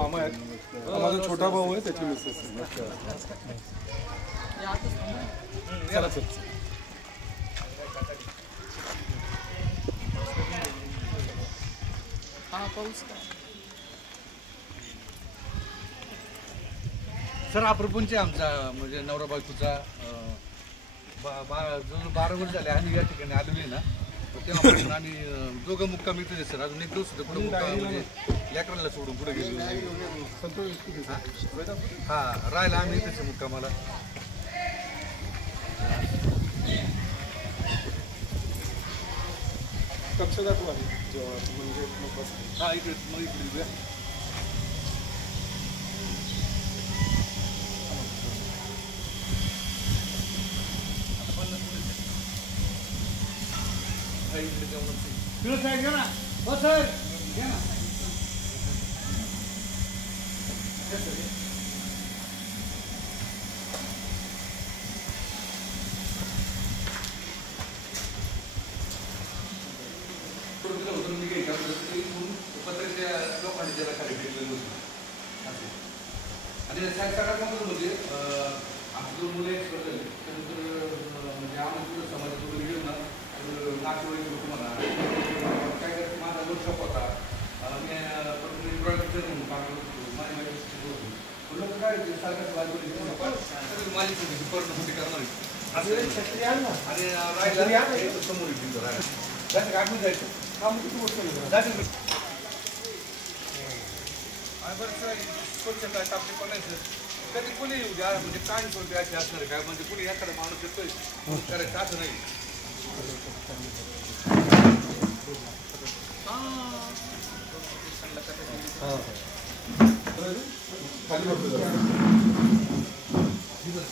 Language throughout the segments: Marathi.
मामा आहेत, माझा छोटा भाऊ आहे, त्याची मिसेस आहे. चला सर. सर हा प्रपंच आमचा म्हणजे नवरा बायकोचा 12 वर्ष झाले आम्ही या ठिकाणी आलेलो आहे ना, तेव्हापासून आम्ही दोघं मुक्काम इथे सर. अजून एक दिवस होतं पुढे मुक्काम म्हणजे लेकरांना सोडून पुढे गेलो. हा राहिला आम्ही इथेच मुक्कामाला. कक्षात म्हणजे हा इकडे मग इकडे साहेब घ्या ना. हो सर घ्या ना. पत्रिकेच्या लोकांनी त्याला खाली ठेवलेलं होतं आणि सगळ्यात महत्त्वाचं म्हणजे आमची 2 मुलं एक्सपर्ट झाली. त्यानंतर म्हणजे आम्ही समाजात वगैरे गेलो ना नागपूर म्हणा काय करते माझा वर्कशॉप होता. मी ड्रॉइंगचं म्हणून काम करत होतो. माझी लोक काय सरकारच्या बाजूने माझी पूर्ण करणार आणि राहिला समोर जायचं आम्ही जायचं काम किती गोष्ट जायचं बरं स्वच्छता टापली बनायचं. कधी कोणी येऊ द्या म्हणजे काय कोणते असे असणार काय म्हणजे कोणी एखादा माणूस येतोय करायचं असं नाही.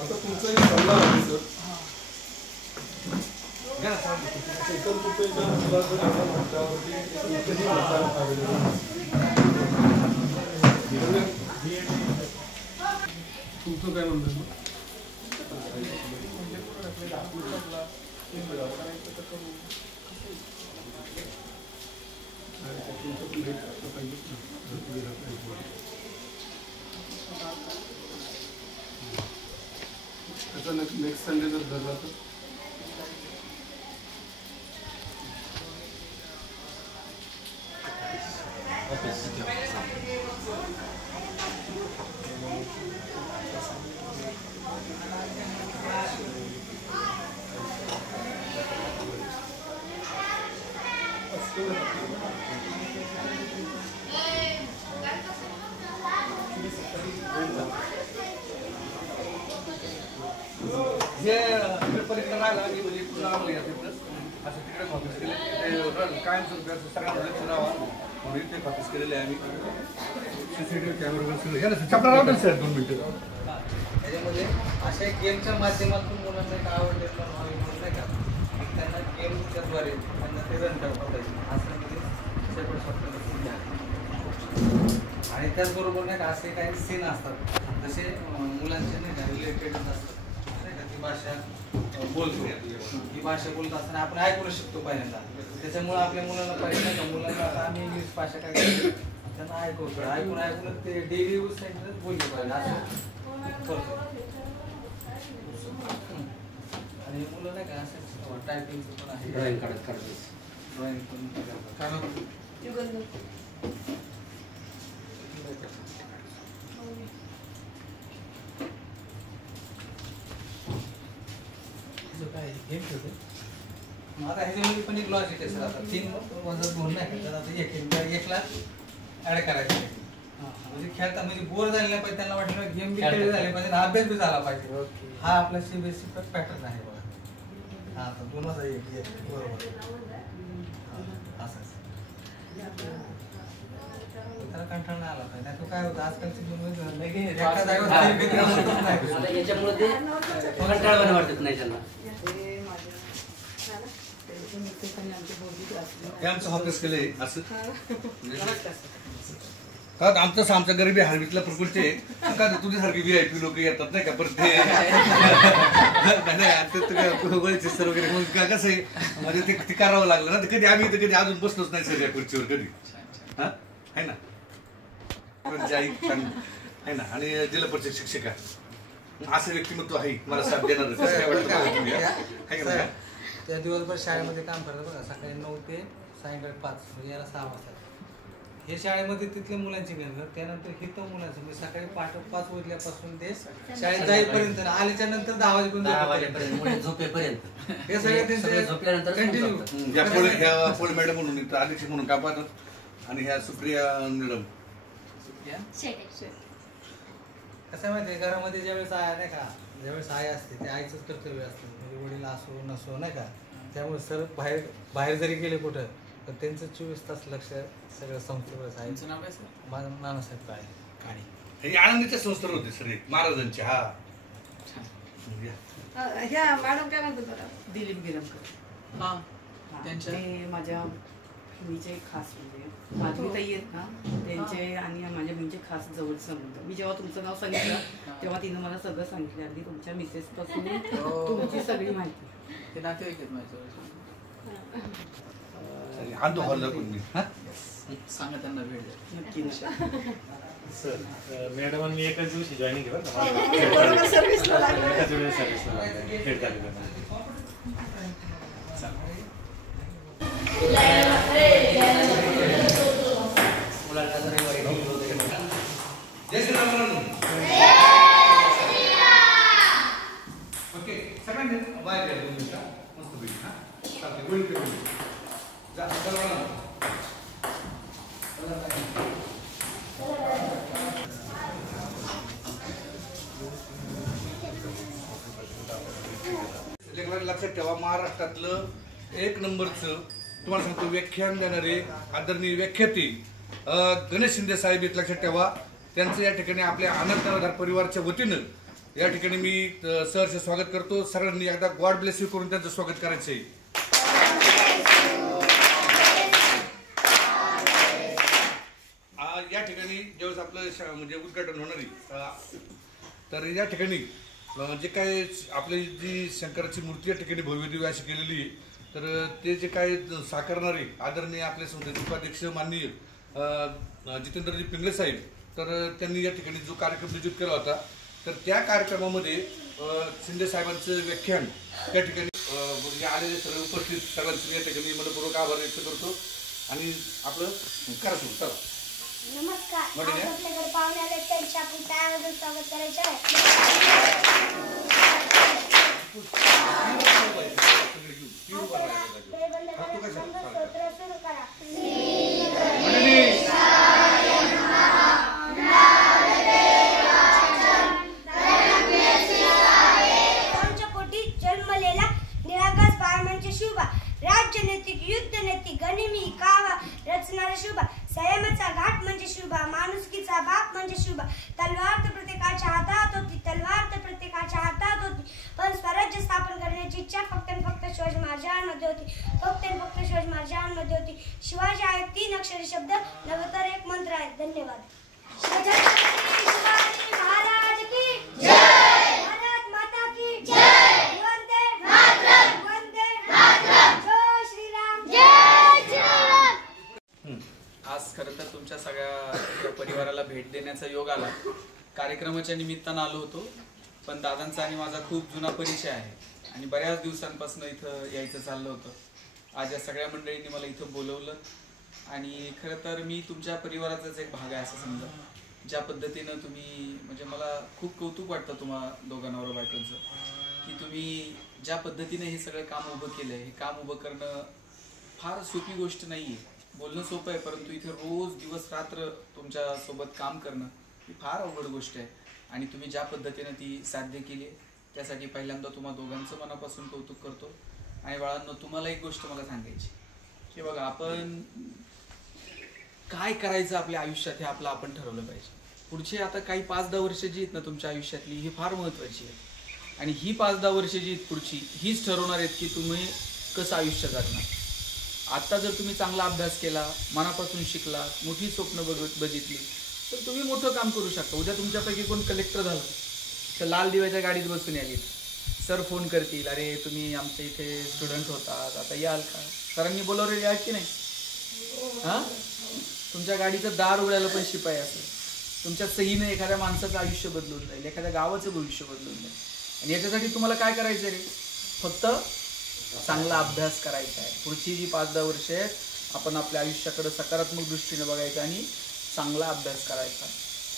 आता तुमचा एक सल्ला आहे सर. तुमचं काय म्हणणं त्याचा नेक्स्ट संडे जर धरला तर हे परिक्रमा राहिला की म्हणजे पुन्हा असं तिकडे ऑफिस केले कायमस्वरूपी असं सगळ्यांना लक्ष राहावा म्हणून इथे ऑफिस केलेले आहे आम्ही. सीसीटीव्ही कॅमेरावर सगळं चपला राहतो सर 2 मिनिटं. त्याच्यामध्ये अशा गेमच्या माध्यमातून मुलांना एक आवड निर्माण व्हावी म्हणून नाही का त्यांना गेमच्याद्वारे त्यांना ते रन करता पाहिजे असं म्हणजे सेपरेट सॉफ्टवेअर आणि त्याचबरोबर नाही का असे काही सीन असतात जसे मुलांचे नाही का रिलेटेड असतात नाही का ती भाषा बोलतो ही भाषा बोलत असताना आपण ऐकू शकतो पहिल्यांदा. त्याच्यामुळे आपल्या मुलांना पाहिजे नाही का मुलांना आता आम्ही इंग्लिश भाषा काय करतो त्यांना ऐकवतो ऐकून ते डेली यूज साठी बोलले पाहिजे असं करतो. आणि मुलं नाही का असं टायपिंगचं पण आहे ड्रॉइंग काढत ड्रॉइंग पण आता ह्याच्यामध्ये पण एक लॉजिक आहे सर. आता 3 वजा 2 नाही का आता 1 ला ऍड करायचं म्हणजे खेळता म्हणजे बोर झाले नाही पाहिजे त्यांना वाटलं गेम बी खेळले झाले पाहिजे अभ्यास बी झाला पाहिजे. हा आपला सीबीएसई पॅटर्न आहे बघा. हा तर 2 वजा 1 बरोबर असं त्याला कंटाळा नाही आला पाहिजे. तो काय होतं आजकालची याच्यामुळे ते कंटाळवाणं वाटत नाही त्यांना. आमचं ऑफिस केले असं का आमच्या गरीबी हरवीतला प्रकृती का तुझ्यासारखी VIP लोक येतात नाही का परत ते सर वगैरे मग कसं आहे म्हणजे ते करावं लागलं ना. कधी आम्ही तर कधी अजून बसलोच नाही सर या खुर्चीवर कधी. हा आहे ना त्यांची आई छान आहे ना, आणि जिल्हा परिषद शिक्षिका असं व्यक्तिमत्व आहे मला साथ देणार. कसं काय वाटतं मला तुम्ही, आहे का नाही? त्या दिवसभर शाळेमध्ये काम करतात बघा, सकाळी 9 ते सायंकाळी 5, म्हणजे याला 6 वाजता. हे शाळेमध्ये तिथल्या मुलांची गणगर, त्यानंतर हे तर मुलांचं म्हणजे सकाळी 5 वाजल्यापासून ते शाळेत जाईपर्यंत, आल्याच्या नंतर 10 वाजेपर्यंत मुले झोपेपर्यंत हे सगळे त्यांचे झोपल्यानंतर कंटिन्यू. ह्या पोळ मॅडम म्हणून इथं अध्यक्ष म्हणून काम पाहतात, आणि ह्या सुप्रिया मॅडम. कसं माहिती आहे, घरामध्ये ज्यावेळेस आई नाही का, ज्यावेळेस आई असते ते आईचंच कर्तव्य असतं, म्हणजे वडील असो नसो नाही का. त्यामुळे सर बाहेर जरी गेले कुठं तर त्यांचं 24 तास लक्ष सगळं संस्थेवरच आहे. तुमचं नाव काय सर? माझं नानासाहेब काळे. हे आनंदीच्या संस्थेवर होते सर महाराजांचे. हा ह्या मॅडम काय म्हणतात बरं? दिलीप गिरमकर. हां त्यांच्या ते माझ्या बहिणीचे खास म्हणजे माझी ताई आहेत ना त्यांचे आणि माझ्या बहिणीचे खास जवळ संबंध. मी जेव्हा तुमचं नाव सांगितलं तेव्हा तिनं मला सगळं सांगितलं, अगदी तुमच्या मिसेस पासून तुमची सगळी माहिती. ते नातेवाईक आहेत माझ्या. आणतो हॉलला पण मी. सांगा त्यांना भेट द्या. नक्की सर मॅडमांनी एकाच दिवशी जॉईनिंग केलं ना, बरोबर सर्व्हिसला लागलं. एकाच वेळेस सर्व्हिसला भेट झाली. मुलांना जर रविवारी जय श्रीराम. ओके सगळ्यांनी बाहेर घ्या 2 मिनिटं मस्त पैकी. हा चालते गोळी करून जा. लक्षात ठेवा, महाराष्ट्रातलं 1 नंबरचं तुम्हाला सांगतो व्याख्यान देणारे आदरणीय व्याख्याते गणेश शिंदे साहेब आहेत. लक्षात ठेवा, त्यांचं या ठिकाणी आपल्या आनंद आधार परिवारच्या वतीनं या ठिकाणी मी सहर्ष स्वागत करतो. सगळ्यांनी एकदा गॉड ब्लेस यू करून त्यांचं स्वागत करायचं आहे. या ठिकाणी ज्यावेळेस आपलं म्हणजे उद्घाटन होणार आहे तर या ठिकाणी जे काय आपली जी शंकराची मूर्ती या ठिकाणी भव्यदिव्य अशी केलेली आहे, तर ते जे काय साकारणारे आदरणीय आपले संस्थेचे उपाध्यक्ष माननीय जितेंद्रजी पिंगळे साहेब, तर त्यांनी या ठिकाणी जो कार्यक्रम नियोजित केला होता, तर त्या कार्यक्रमामध्ये शिंदे साहेबांचं व्याख्यान त्या ठिकाणी आलेले सर्व उपस्थित सगळ्यांचे या ठिकाणी मनपूर्वक आभार व्यक्त करतो. आणि आपलं करा सुरू चला. नमस्कार. आज आपल्याकडे पाहुणे आले, त्यांचे आपण टाळ्यामधून स्वागत करायचे आहे. स्तोत्र सुरू करा. पंचकोटी जन्मलेला निराकाश पारमांचे शुभा, राज्य नैतिक युद्ध नैतिक गनिमी कावा रचणारा शुभा, संयमाचा घाट म्हणजे शुभा, माणुसकीचा बाप म्हणजे शुभा. तलवार तर प्रत्येकाच्या हातात होती, तलवार तर प्रत्येकाच्या हातात होती, पण स्वराज्य स्थापन करण्याची इच्छा फक्त आणि फक्त शिवाजी महाराजांमध्ये होती, फक्त आणि फक्त शिवाजी महाराजांमध्ये होती. शिवाजी आहेत 3 अक्षरी शब्द, नव्हे तर 1 मंत्र आहे. धन्यवाद. शिवाजी महाराज की जय, भारत माता की जय, वंदे मातरम, वंदे मातरम, जय श्रीराम, जय श्रीराम. आज खरं तर तुमच्या सगळ्या परिवाराला भेट देण्याचा योग आला. कार्यक्रमाच्या निमित्तानं आलो होतो, पण दादांचा आणि माझा खूप जुना परिचय आहे आणि बऱ्याच दिवसांपासून इथं यायचं चाललं होतं. आज या सगळ्या मंडळींनी मला इथं बोलवलं आणि खरं तर मी तुमच्या परिवाराचाच एक भाग आहे असं समजा. ज्या पद्धतीनं तुम्ही म्हणजे मला खूप कौतुक वाटतं तुम्हा दोघांना नवरा बायकोंचं, की तुम्ही ज्या पद्धतीने हे सगळं काम उभं केलं आहे. हे काम उभं करणं फार सोपी गोष्ट नाही आहे. बोलणं सोपं आहे, परंतु इथे रोज दिवस रात्र तुमच्यासोबत काम करणं ही फार अवघड गोष्ट आहे आणि तुम्ही ज्या पद्धतीने ती साध्य केली आहे त्यासाठी पहिल्यांदा तुम्हा दोघांचं मनापासून कौतुक करतो. आणि बाळांनो, तुम्हाला एक गोष्ट मला सांगायची की बघा, आपण काय करायचं आपल्या आयुष्यात हे आपलं आपण ठरवलं पाहिजे. पुढची आता काही 5-10 वर्ष जी आहेत ना तुमच्या आयुष्यातली, ही फार महत्त्वाची आहेत आणि ही 5-10 वर्ष जी आहेत पुढची हीच ठरवणार आहेत की तुम्ही कसं आयुष्य जगणार. आता जर तुम्ही चांगला अभ्यास केला, मनापासून शिकला, मोठी स्वप्न बघितली तर तुम्ही मोठं काम करू शकता. उद्या तुमच्यापैकी कोण कलेक्टर झालं तर लाल दिव्याच्या गाडीत बसून याल, सर फोन करतील, अरे तुम्ही आमच्या इथे स्टुडंट होतात, आता याल का? सरांनी बोलावले याल की नाही? हां, तुमच्या गाडीचं दार उघडायला पण शिपाई असेल. तुमच्या सहीने एखाद्या माणसाचं आयुष्य बदलून जाईल, एखाद्या गावाचं भविष्य बदलून जाईल. आणि याच्यासाठी तुम्हाला काय करायचं रे? फक्त चांगला अभ्यास करायचा आहे. पुढची जी 5-10 वर्ष आहेत आपण आपल्या आयुष्याकडे सकारात्मक दृष्टीने बघायचं आणि चांगला अभ्यास करायचा.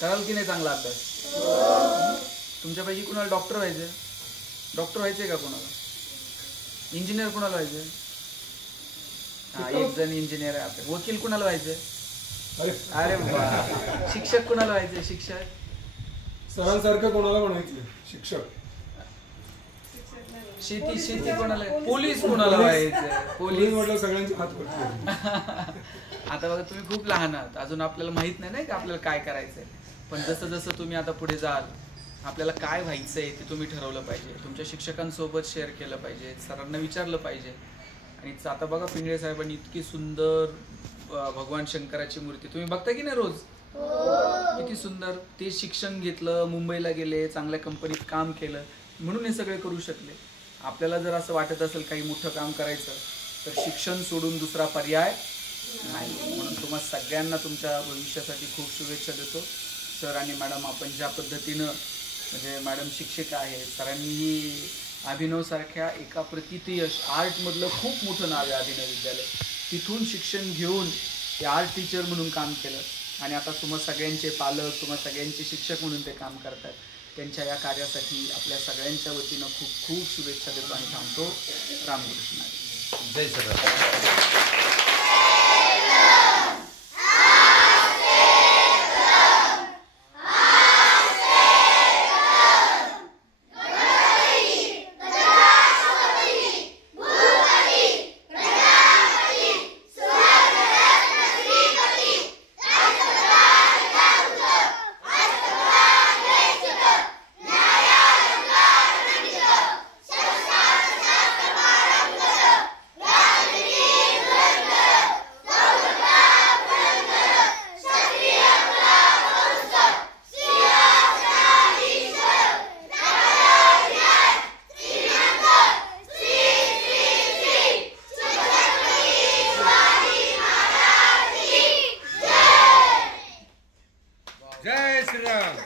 कराल की नाही चांगला अभ्यास? तुमच्यापैकी कुणाला डॉक्टर व्हायचं? डॉक्टर व्हायचंय का कोणाला? इंजिनियर कुणाला व्हायचंय? हा, एक जण इंजिनियर आहे आपले. वकील कुणाला व्हायचंय? अरे वा. शिक्षक कुणाला व्हायचंय? शिक्षक सरांसारखं कोणाला म्हणायचं? शिक्षक. शेती कोणाला? पोलीस कोणाला व्हायचं? पोलीस म्हटलं सगळ्यांचे हात वरती. आता बघा तुम्ही खूप लहान आहात, अजून आपल्याला माहित नाही का आपल्याला काय करायचंय. पण जसं जसं तुम्ही आता पुढे जाल आपल्याला काय व्हायचंय ते तुम्ही ठरवलं पाहिजे. तुमच्या शिक्षकांसोबत शेअर केलं पाहिजे, सरांना विचारलं पाहिजे. आणि आता बघा पिंगळे साहेबांनी इतकी सुंदर भगवान शंकराची मूर्ती तुम्ही बघता की नाही रोज? किती सुंदर. ते शिक्षण घेतलं, मुंबईला गेले, चांगल्या कंपनीत काम केलं, म्हणून हे सगळे करू शकले. आपल्याला जर असं वाटत असेल काही मोठं काम करायचं तर शिक्षण सोडून दुसरा पर्याय नाही. म्हणून तुम्हाला सगळ्यांना तुमच्या भविष्यासाठी खूप शुभेच्छा देतो. सर आणि मॅडम आपण ज्या पद्धतीनं म्हणजे मॅडम शिक्षिका आहे, सरांनीही अभिनव सारख्या एका प्रतिथयश आर्टमधलं खूप मोठं नाव आहे अभिनव विद्यालय, तिथून शिक्षण घेऊन ते आर्ट टीचर म्हणून काम केलं आणि आता तुम्हाला सगळ्यांचे पालक, तुम्हाला सगळ्यांचे शिक्षक म्हणून ते काम करतात. त्यांच्या या कार्यासाठी आपल्या सगळ्यांच्या वतीनं खूप खूप शुभेच्छा देतो आणि थांबतो. रामकृष्ण. जय सर. जय श्रीराम.